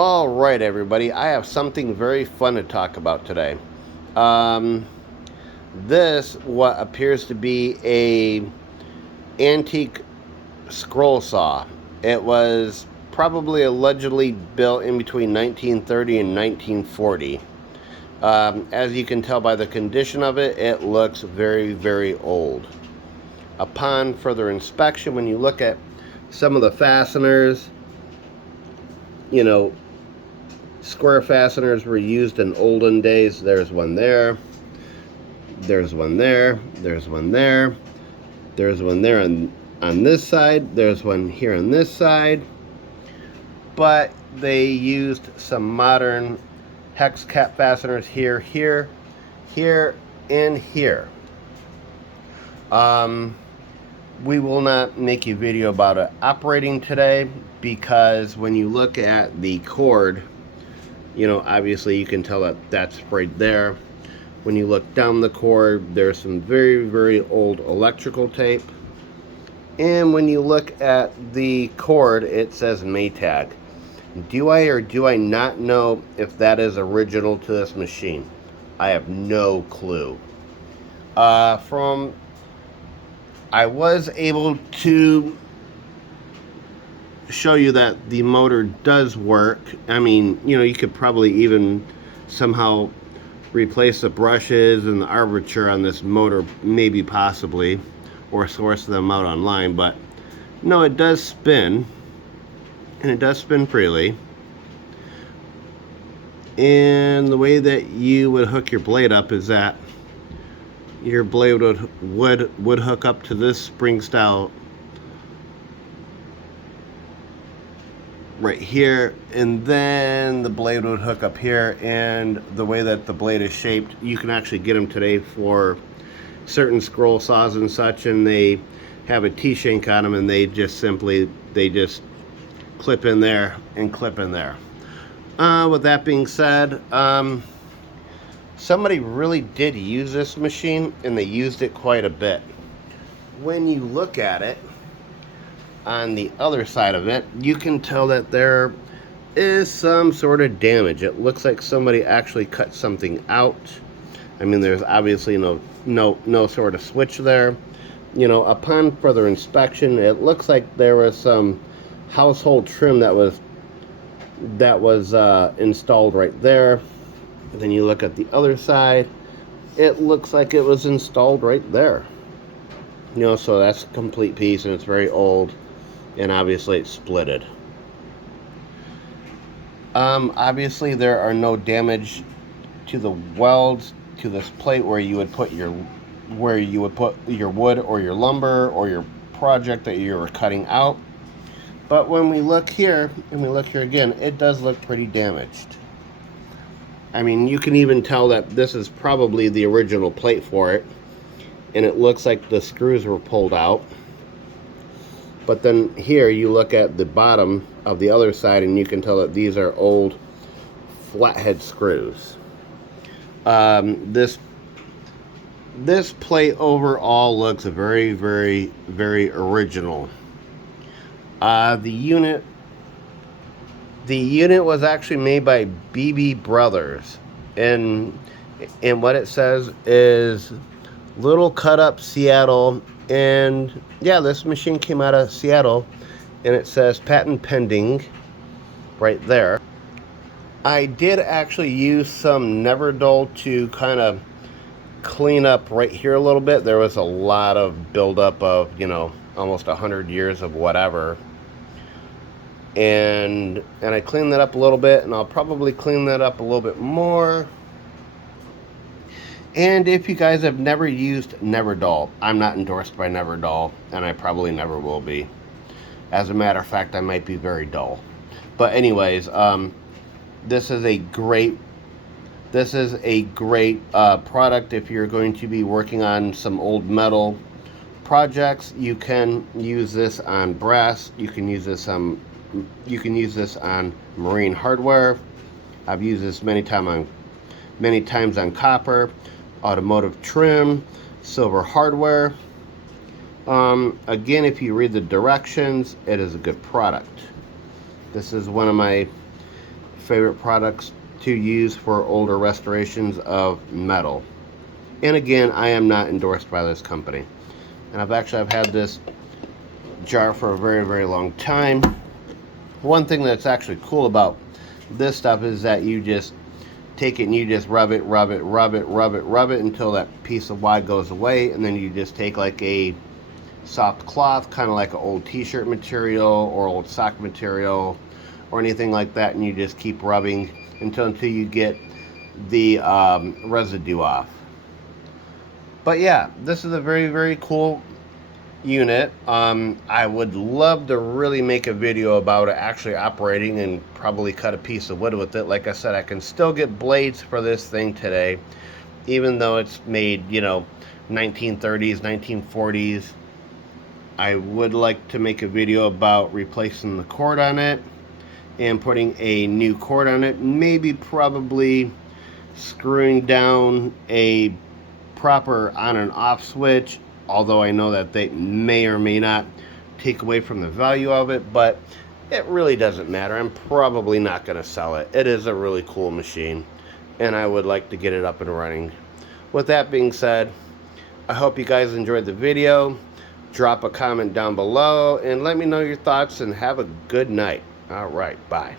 All right, everybody. I have something very fun to talk about today. Um, this what appears to be a antique scroll saw. It was probably allegedly built in between 1930 and 1940. As you can tell by the condition of it, it looks very, very old. Upon further inspection, when you look at some of the fasteners, you know, square fasteners were used in olden days. There's one there. There's one there. There's one there. There's one there on this side. There's one here on this side. But they used some modern hex cap fasteners here, here, here, and here. We will not make a video about it operating today because when you look at the cord, obviously you can tell that that's right there. When you look down the cord, there's some very, very old electrical tape. And when you look at the cord, it says Maytag. Do I or do I not know if that is original to this machine? I have no clue. I was able to show you that the motor does work. I mean, you could probably even somehow replace the brushes and the armature on this motor, maybe possibly, or source them out online. But no, it does spin, and it does spin freely. And the way that you would hook your blade up is that your blade would hook up to this spring style right here, and then the blade would hook up here. And the way that the blade is shaped, you can actually get them today for certain scroll saws and such, and they have a T-shank on them, and they just clip in there and clip in there. With that being said, somebody really did use this machine, and they used it quite a bit. When you look at it, on the other side of it, you can tell that there is some sort of damage. It looks like somebody actually cut something out. I mean, there's obviously no sort of switch there. Upon further inspection, it looks like there was some household trim that was installed right there. And then you look at the other side, it looks like it was installed right there. So that's a complete piece, and it's very old, and obviously it's splitted. Obviously there are no damage to the welds to this plate where you would put your wood or your lumber or your project that you were cutting out. But when we look here, and we look here again, it does look pretty damaged. I mean, you can even tell that this is probably the original plate for it, and it looks like the screws were pulled out. But then here you look at the bottom of the other side, and you can tell that these are old flathead screws. This plate overall looks very, very, very original. The unit was actually made by BB Brothers, and what it says is Little Cut Up, Seattle. And yeah, this machine came out of Seattle, and it says patent pending right there. I did actually use some Neverdull to kind of clean up right here a little bit. There was a lot of buildup of, almost 100 years of whatever. And I cleaned that up a little bit, and I'll probably clean that up a little bit more. And if you guys have never used Neverdull, I'm not endorsed by Neverdull, and I probably never will be. As a matter of fact, I might be very dull. But anyways, this is a great product if you're going to be working on some old metal projects. You can use this on brass. You can use this on marine hardware. I've used this many times on copper, automotive trim, silver hardware. Again, if you read the directions, it is a good product. This is one of my favorite products to use for older restorations of metal. And again, I am not endorsed by this company. And I've had this jar for a very, very long time. One thing that's actually cool about this stuff is that you just take it and you just rub it until that piece of wide goes away, and then you just take like a soft cloth, kind of like an old t-shirt material or old sock material or anything like that, and you just keep rubbing until you get the residue off. But yeah, this is a very, very cool unit. I would love to really make a video about it actually operating and probably cut a piece of wood with it. Like I said, I can still get blades for this thing today, even though it's made, you know, 1930s, 1940s. I would like to make a video about replacing the cord on it and putting a new cord on it, maybe probably screwing down a proper on and off switch, although I know that they may or may not take away from the value of it, but it really doesn't matter. I'm probably not going to sell it. It is a really cool machine, and I would like to get it up and running. With that being said, I hope you guys enjoyed the video. Drop a comment down below and let me know your thoughts, and have a good night. All right, bye.